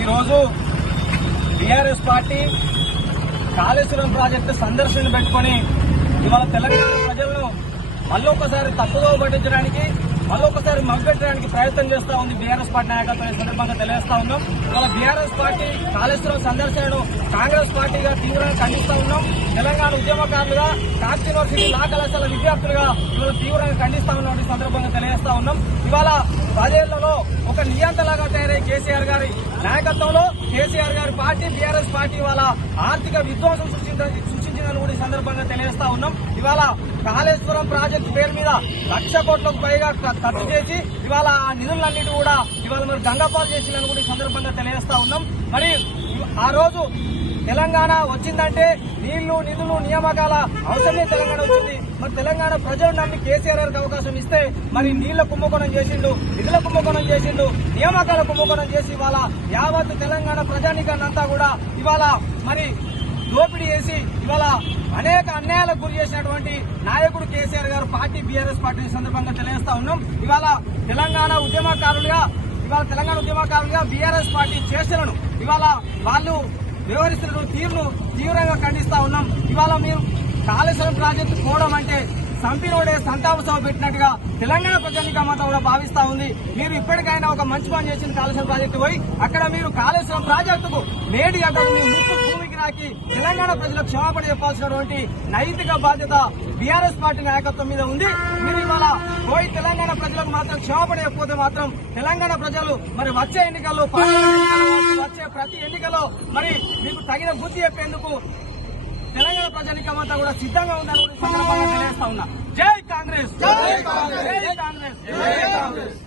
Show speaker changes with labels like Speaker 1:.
Speaker 1: ఈరోజు BRS party Kaleshwaram project సందర్శన పెట్టుకొని ఇవాళ తెలంగాణ ప్రజలను మళ్ళొకసారి తప్పుదో పట్టించడానికి మళ్ళొకసారి మభ్యపెట్టడానికి ప్రయత్నం చేస్తా ఉంది బీఆర్ఎస్ పార్టీ నాయకత్వం ఈ సందర్భంగా తెలియజేస్తా ఉన్నాం. ఇవాళ బీఆర్ఎస్ పార్టీ కాళేశ్వరం సందర్శనను కాంగ్రెస్ పార్టీగా తీవ్రంగా ఖండిస్తా ఉన్నాం. తెలంగాణ ఉద్యమకారులుగా కాక్ యూనివర్సిటీ లా కళాశాల విద్యార్థులుగా ఇవాళ తీవ్రంగా ఖండిస్తా ఉన్నాం ఈ సందర్భంగా తెలియజేస్తా ఉన్నాం. ఇవాళ పదేళ్ళలో ఒక నియంతలాగా తయారై కేసీఆర్ గారి నాయకత్వంలో కేసీఆర్ గారి పార్టీ బీఆర్ఎస్ పార్టీ వాళ్ళ ఆర్థిక విధ్వంసం సృష్టించ- సృష్టించిందని కూడా ఈ సందర్భంగా తెలియజేస్తా ఉన్నాం. ఇవాళ కాళేశ్వరం ప్రాజెక్టు పేరు మీద లక్ష కోట్లకు పైగా ఖర్చు చేసి ఇవాళ ఆ నిధులన్నిటి కూడా ఇవాళ మరి గంగపాలు చేసిందని కూడా ఈ సందర్భంగా తెలియజేస్తా ఉన్నాం. మరి ఆ రోజు తెలంగాణ వచ్చిందంటే నీళ్ళు నిధులు నియామకాల అవసరమే తెలంగాణ వచ్చింది. మరి తెలంగాణ ప్రజలు నమ్మి కేసీఆర్ గారికి అవకాశం ఇస్తే మరి నీళ్ళ కుంభకోణం చేసిండు నిధుల కుంభకోణం చేసిండు నియామకాల కుంభకోణం చేసి ఇవాళ యావత్ తెలంగాణ ప్రజానికాన్నంతా కూడా ఇవాళ మరి దోపిడీ చేసి ఇవాళ అనేక అన్యాయాలకు గురి చేసినటువంటి నాయకుడు కేసీఆర్ గారు పార్టీ బీఆర్ఎస్ పార్టీ సందర్భంగా తెలియజేస్తా ఉన్నాం. ఇవాళ తెలంగాణ ఉద్యమకారులుగా ఇవాళ తెలంగాణ ఉద్యమకారులుగా బీఆర్ఎస్ పార్టీ చేష్టలను ఇవాళ వాళ్ళు వ్యవహరిస్తున్న తీరును తీవ్రంగా ఖండిస్తా ఉన్నాం. ఇవాళ మీరు కాళేశ్వరం ప్రాజెక్టు పోవడం అంటే సంపినోడే సంతాప సభ పెట్టినట్టుగా తెలంగాణ ప్రజానికమంతా కూడా భావిస్తా ఉంది. మీరు ఇప్పటికైనా ఒక మంచి పని చేసింది కాళేశ్వరం ప్రాజెక్టు పోయి అక్కడ మీరు కాళేశ్వరం ప్రాజెక్టుకు నేటి గంటకు ముక్కు భూమికి రాకి తెలంగాణ ప్రజలకు క్షమాపణ చెప్పాల్సినటువంటి నైతిక బాధ్యత బీఆర్ఎస్ పార్టీ నాయకత్వం మీద ఉంది. మీరు ఇవాళ పోయి తెలంగాణ ప్రజలకు మాత్రం క్షమాపణ చెప్పకపోతే మాత్రం తెలంగాణ ప్రజలు మరి వచ్చే ఎన్నికల్లో వచ్చే ప్రతి ఎన్నికలో మరి మీకు తగిన బుద్ధి చెప్పేందుకు తెలంగాణ ప్రజానికమంతా కూడా సిద్ధంగా ఉందని తెలియజేస్తా ఉన్నా. జై కాంగ్రెస్! జై కాంగ్రెస్! జై కాంగ్రెస్!